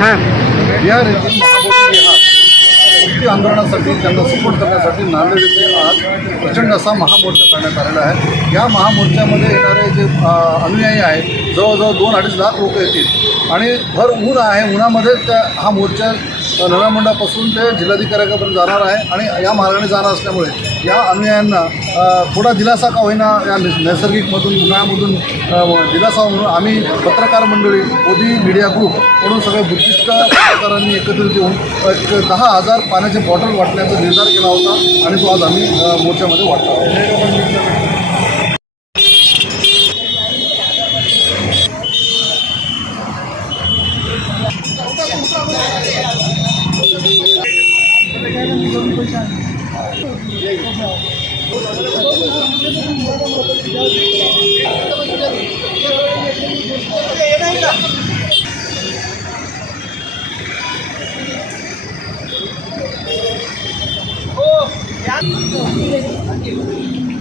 हां. बिहार येथील महाबोधी आंदोलनासाठी त्यांना सपोर्ट करण्यासाठी नांदेड येथे आज प्रचंड असा महामोर्चा करण्यात आलेला आहे. या महामोर्चामध्ये येणारे जे अनुयायी आहेत जवळजवळ दोन अडीच लाख लोक येतील. आणि भर ऊन आहे उन्हामध्ये त्या हा मोर्चा नव्यामुंडापासून ते जिल्हाधिकाऱ्यापर्यंत जाणार आहे आणि या मार्गाने जाणार असल्यामुळे या अनुयायांना थोडा दिलासा का होईना या नैसर्गिकमधून उन्हाळ्यामधून दिलासा म्हणून आम्ही पत्रकार मंडळी मोदी मीडिया ग्रुप म्हणून सगळे बुद्धिस्ट पत्रकारांनी एकत्रित येऊन एक दहा हजार पाण्याचे बॉटल वाटण्याचा निर्धार केला होता आणि तो आज आम्ही मोर्चामध्ये वाटला Oh, yeah.